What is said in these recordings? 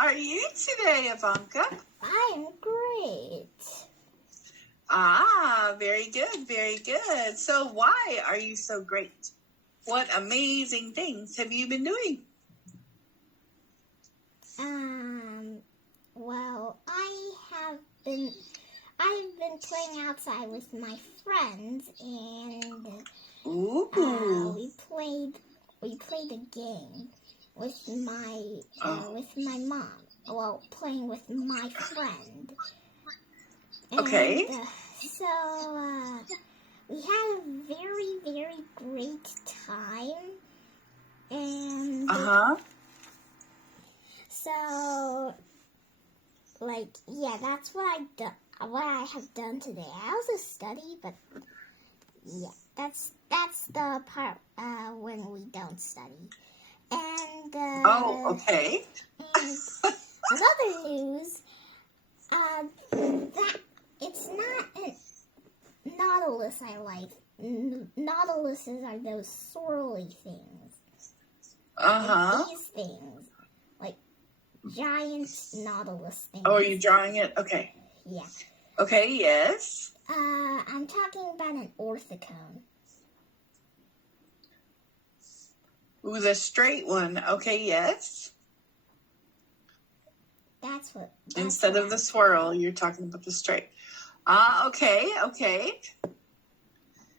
are you today, Ivanka? I'm great. Very good, very good. So why are you so great? What amazing things have you been doing? Well, I've been playing outside with my friends, and Ooh. we played a game with my mom. Well, playing with my friend. Okay. And, so we had a very, very great time. And so, that's what I have done today. I also study, but yeah, that's the part when we don't study. And okay. And another news, that it's not a nautilus I like. Nautiluses are those swirly things. Like these things, like giant nautilus things. Oh, are you drawing it? Okay. Yeah. Okay, yes. I'm talking about an orthicone. Ooh, the straight one. Okay, yes. Instead of the swirl, you're talking about the straight. Okay.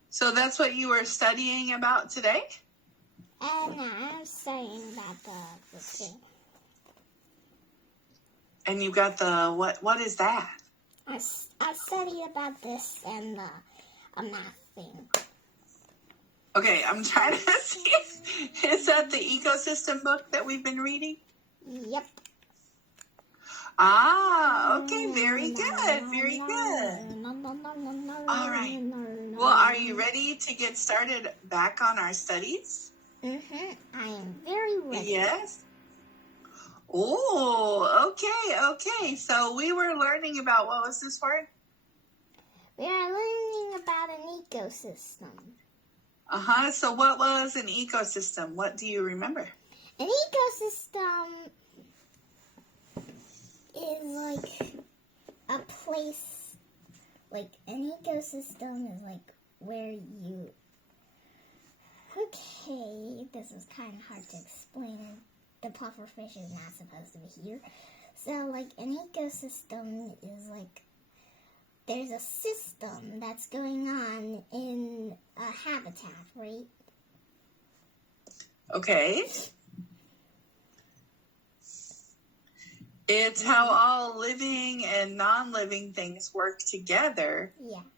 So that's what you were studying about today? No, I'm studying about the thing. And you got the, what is that? I studied about this and a math thing. Okay, I'm trying to see. Is that the ecosystem book that we've been reading? Yep. Okay, very good, very good. All right. Well, are you ready to get started back on our studies? I am very ready. Yes. Oh, okay. So we were learning about, what was this word? We are learning about an ecosystem. So what was an ecosystem? What do you remember? An ecosystem is like a place, like an ecosystem is like where you, okay, this is kind of hard to explain, and the pufferfish is not supposed to be here. So like an ecosystem is like, there's a system that's going on in a habitat, right? Okay. It's how all living and non-living things work together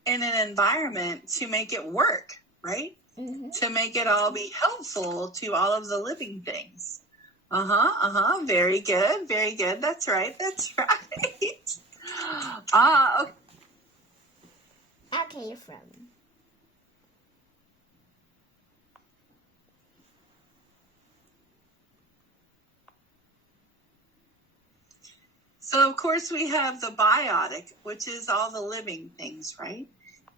in an environment to make it work, right? To make it all be helpful to all of the living things. Very good, very good. That's right. Okay. Okay, you're from. So, of course, we have the biotic, which is all the living things, right?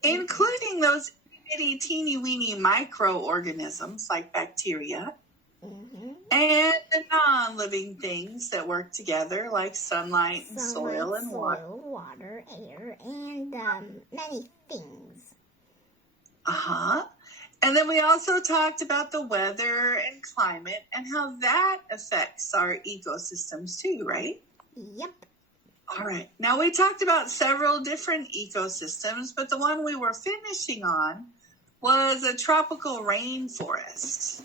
Including those itty teeny weeny microorganisms like bacteria. And the non-living things that work together like sunlight and soil and water, air, and many things. And then we also talked about the weather and climate and how that affects our ecosystems too, right? Yep. All right. Now we talked about several different ecosystems, but the one we were finishing on was a tropical rainforest.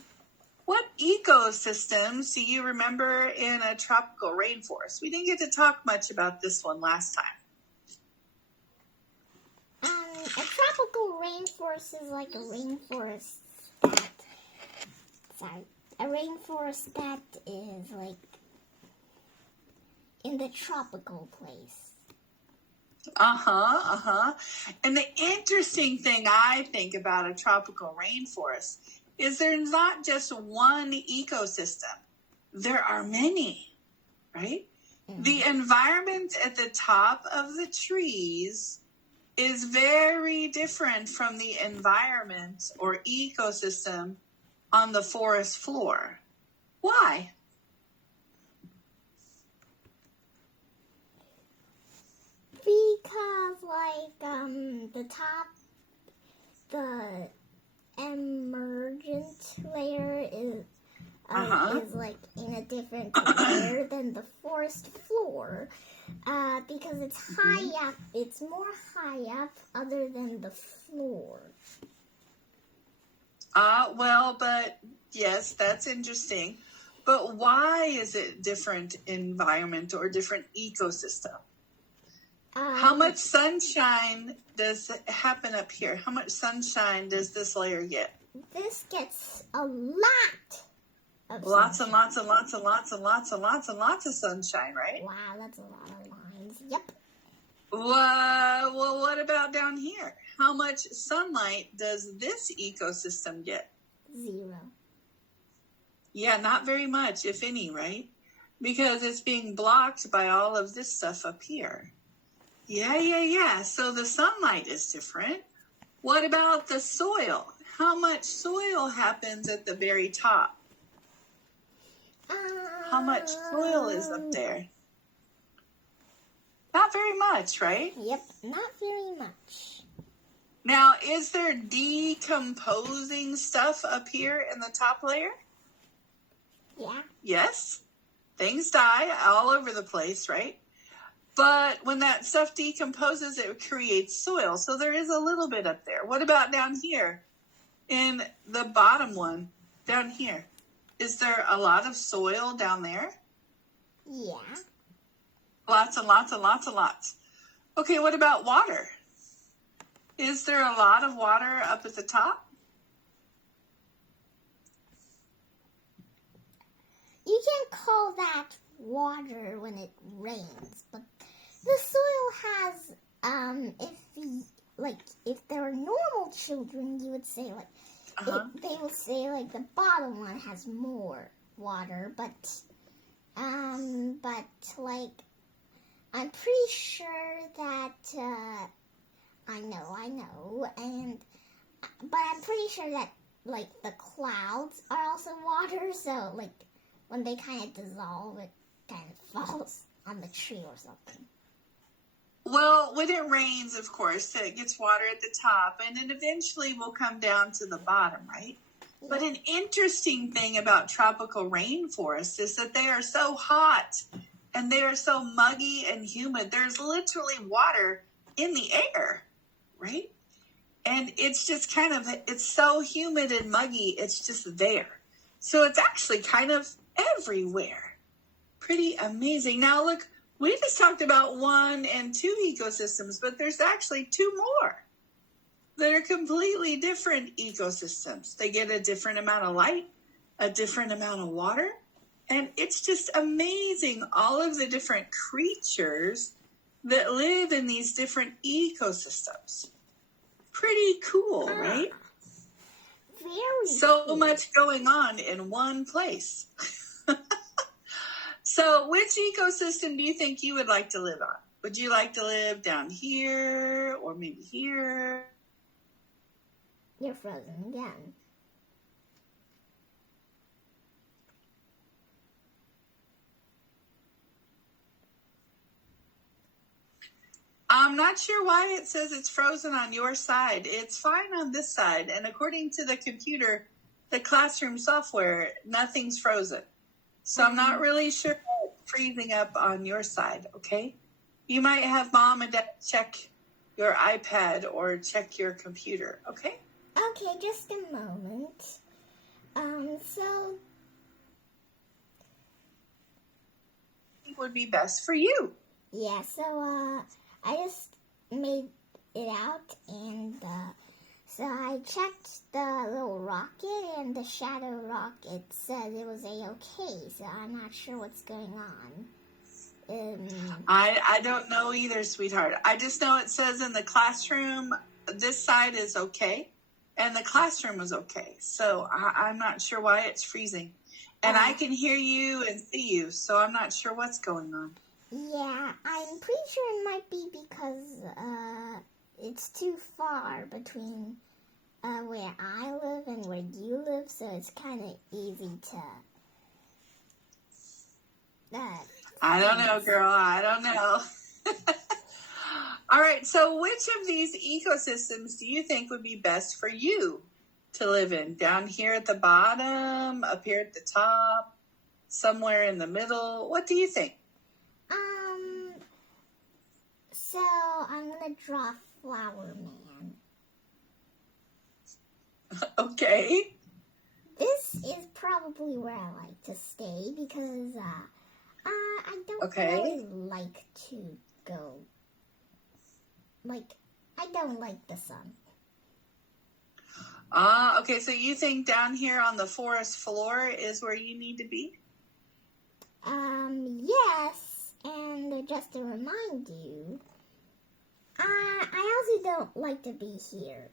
What ecosystems do you remember in a tropical rainforest? We didn't get to talk much about this one last time. A tropical rainforest is like a rainforest that is like in the tropical place. And the interesting thing I think about a tropical rainforest is there's not just one ecosystem. There are many, right? The environment at the top of the trees is very different from the environment or ecosystem on the forest floor. Why? the top, the emergent layer is like in a different layer than the forest floor, because it's high up. It's more high up, other than the floor. Well, but yes, that's interesting. But why is it different environment or different ecosystem? How much sunshine does happen up here? How much sunshine does this layer get? This gets a lot of Lots and sunshine. lots and lots and lots and lots and lots and lots of sunshine, right? Wow, that's a lot of lines. Yep. Well, what about down here? How much sunlight does this ecosystem get? 0. Yeah, not very much, if any, right? Because it's being blocked by all of this stuff up here. Yeah. So the sunlight is different. What about the soil? How much soil happens at the very top? How much soil is up there? Not very much, right? Yep, not very much. Now, is there decomposing stuff up here in the top layer? Yeah. Yes. Things die all over the place, right? But when that stuff decomposes, it creates soil. So there is a little bit up there. What about down here in the bottom one? Down here. Is there a lot of soil down there? Yeah. Lots and lots and lots and lots. Okay, what about water? Is there a lot of water up at the top? You can call that water when it rains, but the soil has, if there were normal children, you would say, they would say, the bottom one has more water, but, I'm pretty sure that, I know, but I'm pretty sure that, the clouds are also water, so, when they kind of dissolve, it kind of falls on the tree or something. Well, when it rains, of course, it gets water at the top, and it eventually will come down to the bottom, right? Yeah. But an interesting thing about tropical rainforests is that they are so hot, and they are so muggy and humid. There's literally water in the air, right? And it's just it's so humid and muggy, it's just there. So it's actually kind of everywhere. Pretty amazing. Now look, we just talked about 1 and 2 ecosystems, but there's actually 2 more that are completely different ecosystems. They get a different amount of light, a different amount of water, and it's just amazing, all of the different creatures that live in these different ecosystems. Pretty cool, right? Very so cool. Much going on in one place. So which ecosystem do you think you would like to live on? Would you like to live down here or maybe here? You're frozen again. I'm not sure why it says it's frozen on your side. It's fine on this side. And according to the computer, the classroom software, nothing's frozen. So I'm not really sure it's freezing up on your side, okay? You might have mom and dad check your iPad or check your computer, okay? Okay, just a moment. So It would be best for you. yeah, so I just made it out, and so I checked the little rocket, and the shadow rocket said it was a-okay, so I'm not sure what's going on. I don't know either, sweetheart. I just know it says in the classroom, this side is okay, and the classroom is okay. So I'm not sure why it's freezing. And I can hear you and see you, so I'm not sure what's going on. Yeah, I'm pretty sure it might be because it's too far between where I live and where you live, so it's kind of easy to... I don't know, girl. I don't know. All right, so which of these ecosystems do you think would be best for you to live in? Down here at the bottom, up here at the top, somewhere in the middle? What do you think? So I'm gonna draw Flower Man. Okay. This is probably where I like to stay because I don't really like to go. Like, I don't like the sun. Okay, so you think down here on the forest floor is where you need to be? Yes, and just to remind you, I also don't like to be here,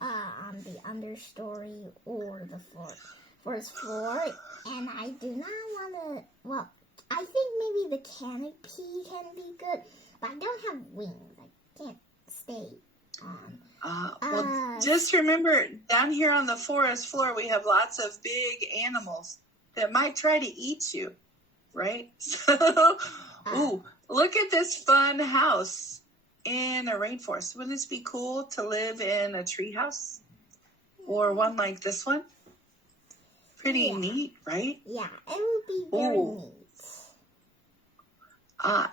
on the understory or the first floor, and I do not want to, well, I think maybe the canopy can be good, but I don't have wings. I can't stay on. Just remember, down here on the forest floor, we have lots of big animals that might try to eat you, right? So, look at this fun house in a rainforest. Wouldn't this be cool to live in a tree house? Or one like this one? Pretty neat, right? Yeah, it would be very neat.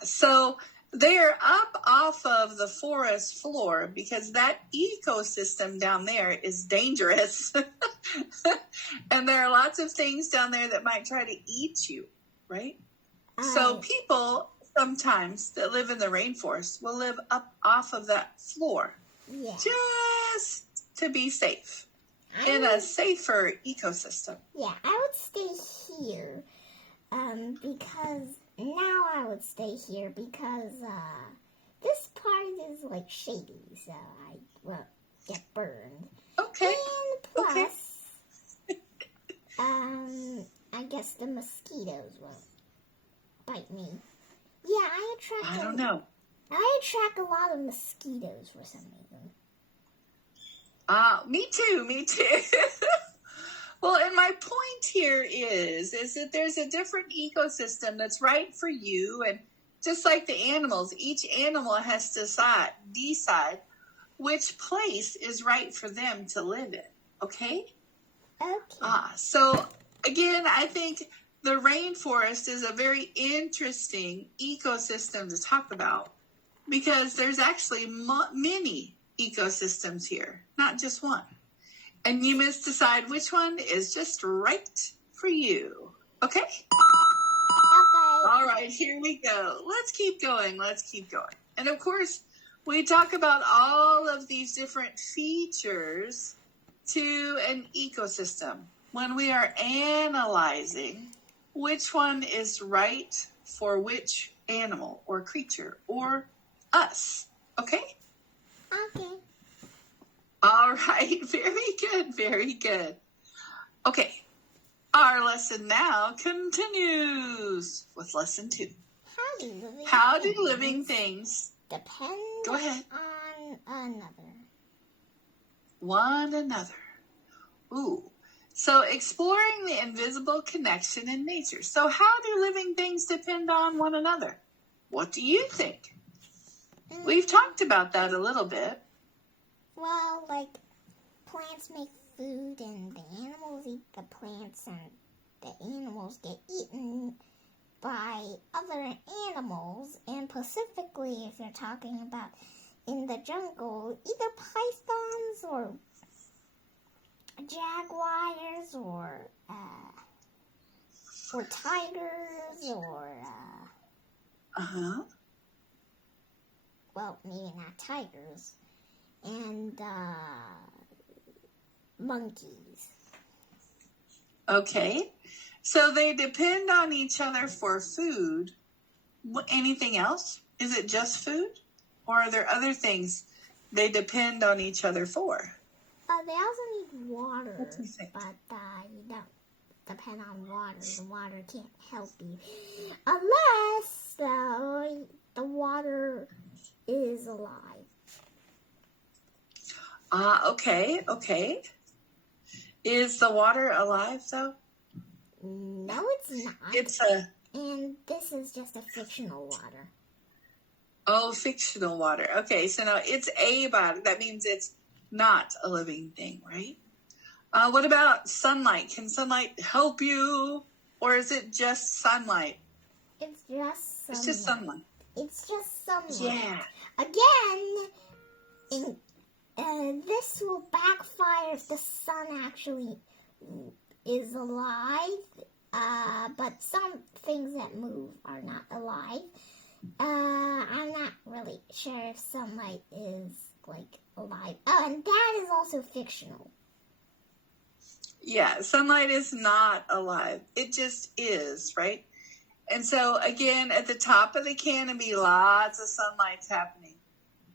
So they're up off of the forest floor because that ecosystem down there is dangerous. And there are lots of things down there that might try to eat you, right? So people sometimes that live in the rainforest will live up off of that floor just to be safe in a safer ecosystem. Yeah, I would stay here because now I would stay here because this part is like shady, so I won't get burned. Okay. And plus, I guess the mosquitoes won't bite me. Yeah, I don't know. I attract a lot of mosquitoes for some reason. Me too. Well, and my point here is that there's a different ecosystem that's right for you, and just like the animals, each animal has to decide which place is right for them to live in. Okay? Okay. So again, I think the rainforest is a very interesting ecosystem to talk about because there's actually many ecosystems here, not just one. And you must decide which one is just right for you. Okay? All right, here we go. Let's keep going. And of course, we talk about all of these different features to an ecosystem when we are analyzing which one is right for which animal or creature or us. Okay? Okay. All right, very good. Okay, our lesson now continues with lesson 2. How do living things depend Go ahead. on another? One another. Ooh. So exploring the invisible connection in nature. So how do living things depend on one another? What do you think? We've talked about that a little bit. Well, like, plants make food and the animals eat the plants and the animals get eaten by other animals. And specifically, if you're talking about in the jungle, either pythons or jaguars or tigers or well, maybe not tigers, and monkeys. Okay. So they depend on each other for food. Anything else? Is it just food? Or are there other things they depend on each other for? They also need water, What do you think? but you don't depend on water. The water can't help you. Unless, the water is alive. Okay. Is the water alive, though? No, it's not. It's a... And this is just a fictional water. Oh, fictional water. Okay, so now it's abiotic. That means it's not a living thing, right? What about sunlight? Can sunlight help you? Or is it just sunlight? It's just It's just sunlight. sunlight. It's just sunlight. Yeah. Again, this will backfire if the sun actually is alive. But some things that move are not alive. I'm not really sure if sunlight is like alive. Oh, and that is also fictional. Yeah, sunlight is not alive. It just is, right? And so, again, at the top of the canopy, lots of sunlight's happening.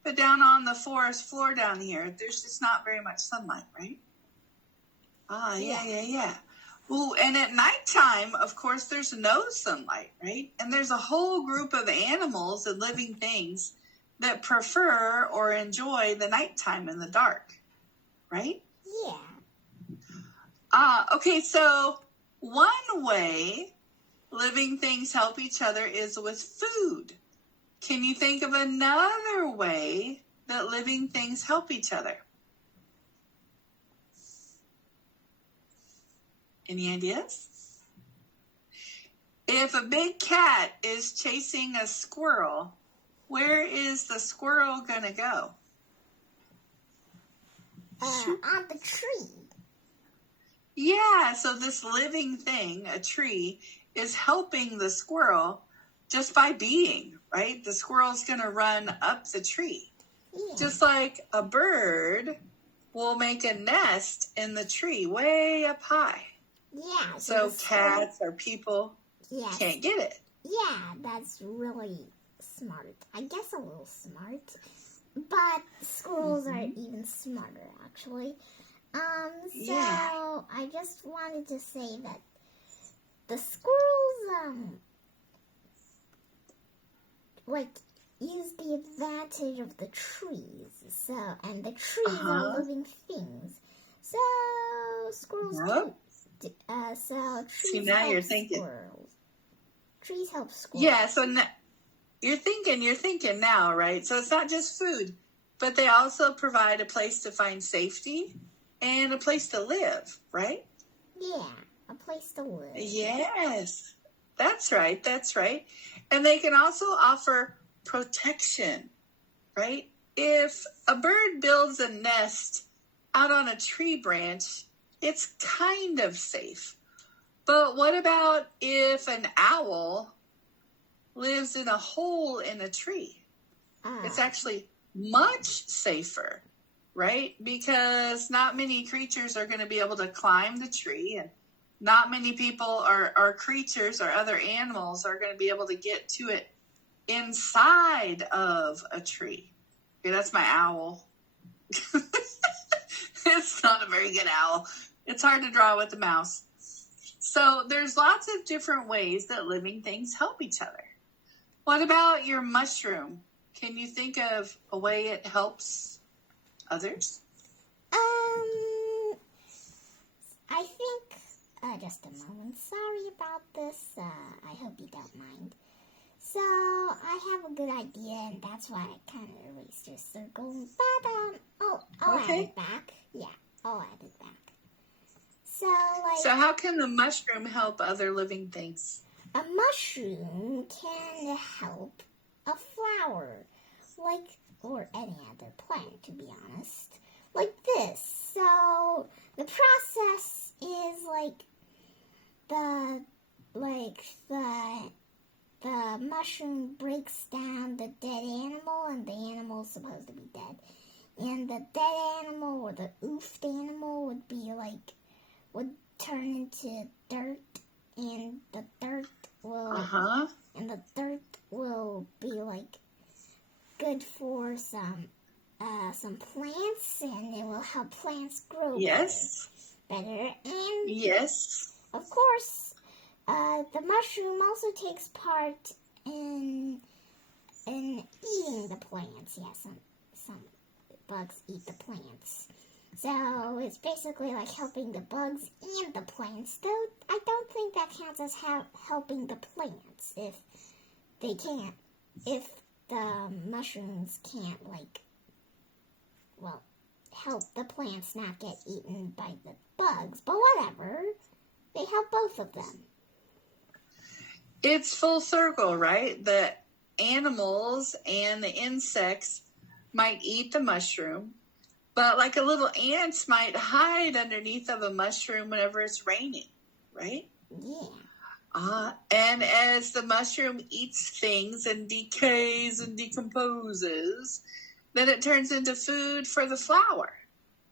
But down on the forest floor down here, there's just not very much sunlight, right? Yeah. Well, and at nighttime, of course, there's no sunlight, right? And there's a whole group of animals and living things that prefer or enjoy the nighttime in the dark, right? Yeah. Okay, so one way living things help each other is with food. Can you think of another way that living things help each other? Any ideas? If a big cat is chasing a squirrel, where is the squirrel going to go? On the tree. Yeah, so this living thing, a tree, is helping the squirrel just by being, right? The squirrel's going to run up the tree. Yeah. Just like a bird will make a nest in the tree way up high. Yeah. So cats or people can't get it. Yeah, that's really smart. I guess a little smart. But squirrels are even smarter, actually. So I just wanted to say that the squirrels, use the advantage of the trees. And the trees are living things. So squirrels so trees See, now help you're thinking. squirrels. Trees help squirrels. Yeah, so you're thinking now, right? So it's not just food, but they also provide a place to find safety and a place to live, right? Yeah, a place to live. Yes, that's right. And they can also offer protection, right? If a bird builds a nest out on a tree branch, it's kind of safe. But what about if an owl lives in a hole in a tree? It's actually much safer, right? Because not many creatures are going to be able to climb the tree, and not many people or creatures or other animals are going to be able to get to it inside of a tree. Okay, that's my owl. It's not a very good owl. It's hard to draw with a mouse. So there's lots of different ways that living things help each other. What about your mushroom? Can you think of a way it helps others? I think, just a moment. Sorry about this. I hope you don't mind. So, I have a good idea, and that's why I kind of erased your circle. But, I'll add it back. Yeah, I'll add it back. So how can the mushroom help other living things? A mushroom can help a flower, or any other plant, to be honest, like this. So the process is the mushroom breaks down the dead animal, and the animal's supposed to be dead. And the dead animal or the oofed animal would turn into dirt, and the dirt will be good for some plants, and it will help plants grow better. And yes, of course, the mushroom also takes part in eating the plants. Yeah, some bugs eat the plants. So it's basically like helping the bugs and the plants. Though I don't think that counts as helping the plants if the mushrooms can't, like, well, help the plants not get eaten by the bugs, but whatever. They help both of them. It's full circle, right? The animals and the insects might eat the mushroom, but like a little ants might hide underneath of a mushroom whenever it's raining, right? Yeah. And as the mushroom eats things and decays and decomposes, then it turns into food for the flower,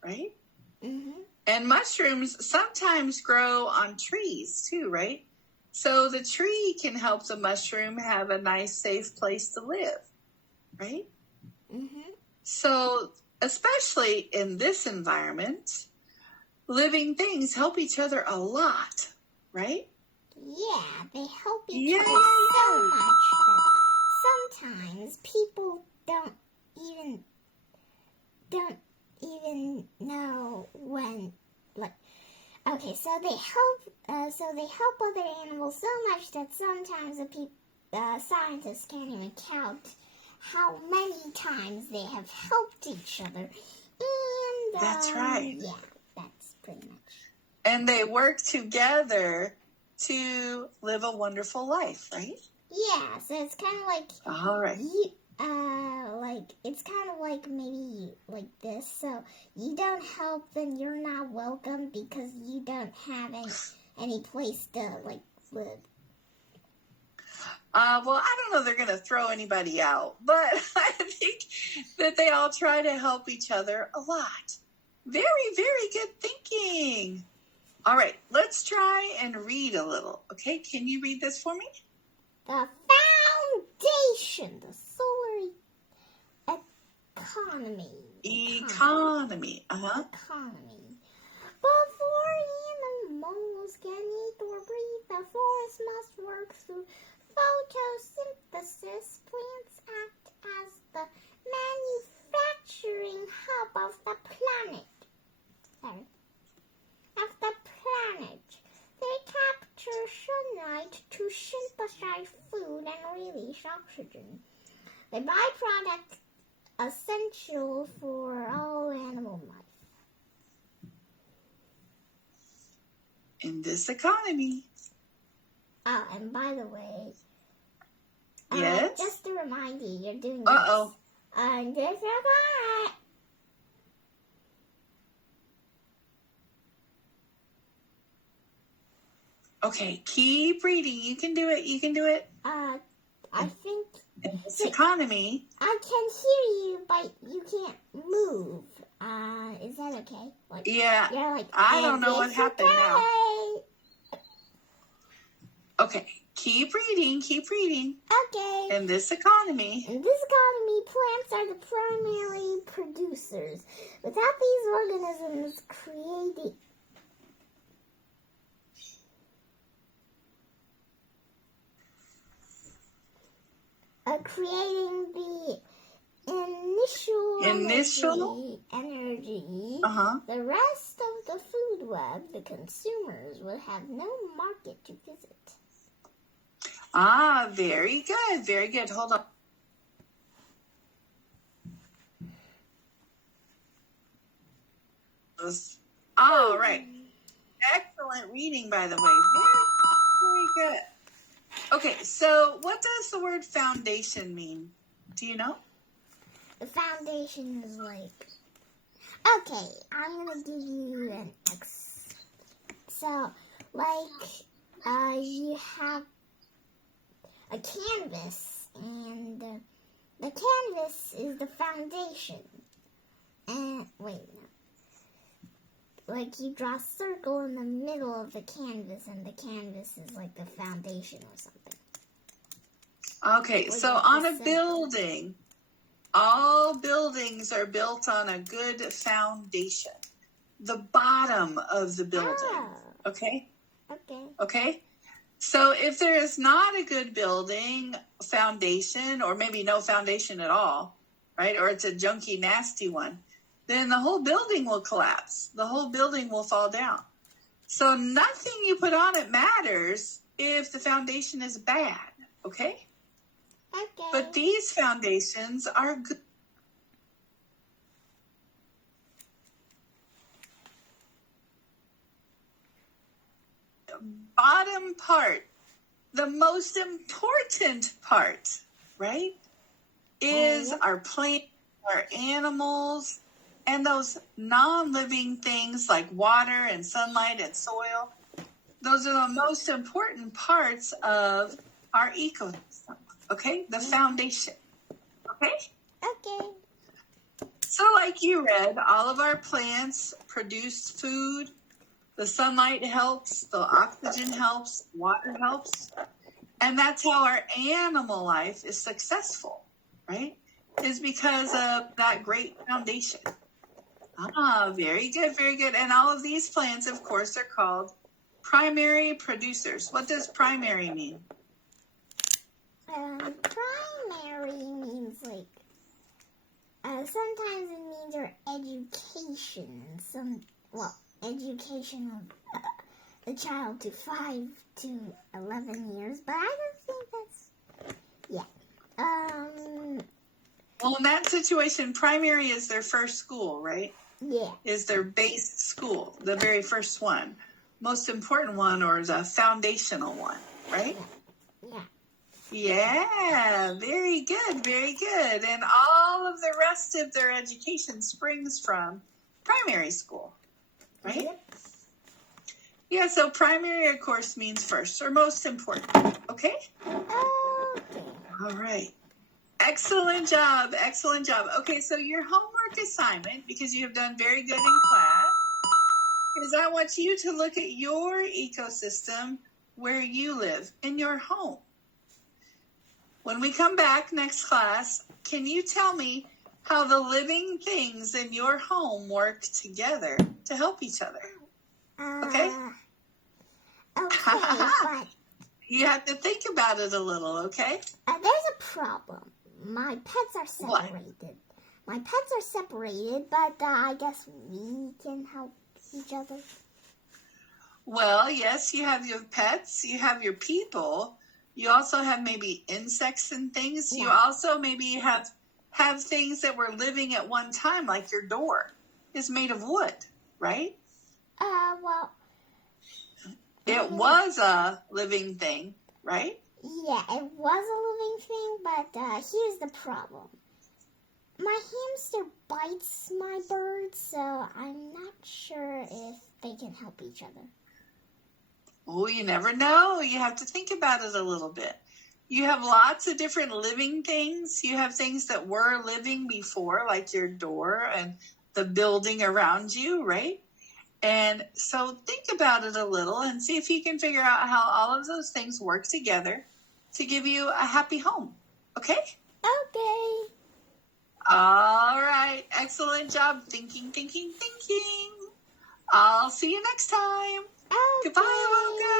right? Mm-hmm. And mushrooms sometimes grow on trees too, right? So the tree can help the mushroom have a nice, safe place to live, right? Mm-hmm. So, especially in this environment, living things help each other a lot, right? Yeah, they help each other so much that sometimes people don't even know when, like, okay, so they help other animals so much that sometimes scientists can't even count how many times they have helped each other. And That's right. Yeah, that's pretty much. And they work together to live a wonderful life, right? Yeah, so it's kind of like All right. it's kind of like maybe like this. So you don't help, then you're not welcome because you don't have any place to like live. Well, I don't know they're going to throw anybody out, but I think that they all try to help each other a lot. Very, very good thinking. All right, let's try and read a little. Okay, can you read this for me? The foundation, the solar economy. Economy. Economy. Before animals can eat or breathe, the forest must work through photosynthesis. Plants act as the manufacturing hub of the planet. They capture sunlight to synthesize food and release oxygen. The byproduct essential for all animal life. In this economy. Oh, and by the way, yes? Just to remind you, you're doing Uh-oh. this. And this is Okay, keep reading. You can do it. You can do it. I think in this economy. I can hear you, but you can't move. Is that okay? Like, yeah. You're like, I don't know what happened now. Okay, keep reading. Keep reading. Okay. In this economy. In this economy, plants are the primary producers. Without these organisms creating the initial energy, the rest of the food web, the consumers, will have no market to visit. Very good. Very good. Hold on. All right. Excellent reading, by the way. Very, very good. Okay, so what does the word foundation mean? Do you know? The foundation is like... Okay, I'm going to give you an So, like, you have a canvas, and the canvas is the foundation. And, wait, no. Like, you draw a circle in the middle of the canvas, and the canvas is like the foundation or something. Okay, so on a building, all buildings are built on a good foundation. The bottom of the building. Oh. Okay? Okay. Okay? So if there is not a good building foundation, or maybe no foundation at all, right? Or it's a junky, nasty one, then the whole building will collapse. The whole building will fall down. So nothing you put on it matters if the foundation is bad. Okay? Okay. But these foundations are good. Bottom part, the most important part, right, is our plants, our animals, and those non-living things like water and sunlight and soil. Those are the most important parts of our ecosystem, okay? The foundation, okay? Okay. So like you read, all of our plants produce food. The sunlight helps, the oxygen helps, water helps. And that's how our animal life is successful, right? Is because of that great foundation. Ah, very good, very good. And all of these plants, of course, are called primary producers. What does primary mean? Primary means like, sometimes it means our education. Education of the child to 5 to 11 years, but I don't think that's, Well, in that situation, primary is their first school, right? Yeah. Is their base school, the very first one. Most important one, or the foundational one, right? Yeah. Yeah, very good, very good. And all of the rest of their education springs from primary school, right? Yep. Yeah, so primary, of course, means first or most important, okay? Okay. All right. Excellent job, excellent job. Okay, so your homework assignment, because you have done very good in class, is I want you to look at your ecosystem where you live, in your home. When we come back next class, can you tell me how the living things in your home work together to help each other? Okay? Okay, but You have to think about it a little, okay? there's a problem. My pets are separated. What? My pets are separated, but I guess we can help each other. Well, yes, you have your pets, you have your people, you also have maybe insects and things. Yeah. You also maybe have things that were living at one time, like your door is made of wood, right? Well... It was a living thing, right? Yeah, it was a living thing, but here's the problem. My hamster bites my birds, so I'm not sure if they can help each other. Oh, you never know. You have to think about it a little bit. You have lots of different living things. You have things that were living before, like your door and the building around you, right? And so think about it a little and see if you can figure out how all of those things work together to give you a happy home. Okay? Okay. All right. Excellent job. Thinking. I'll see you next time. Okay. Goodbye, Logan.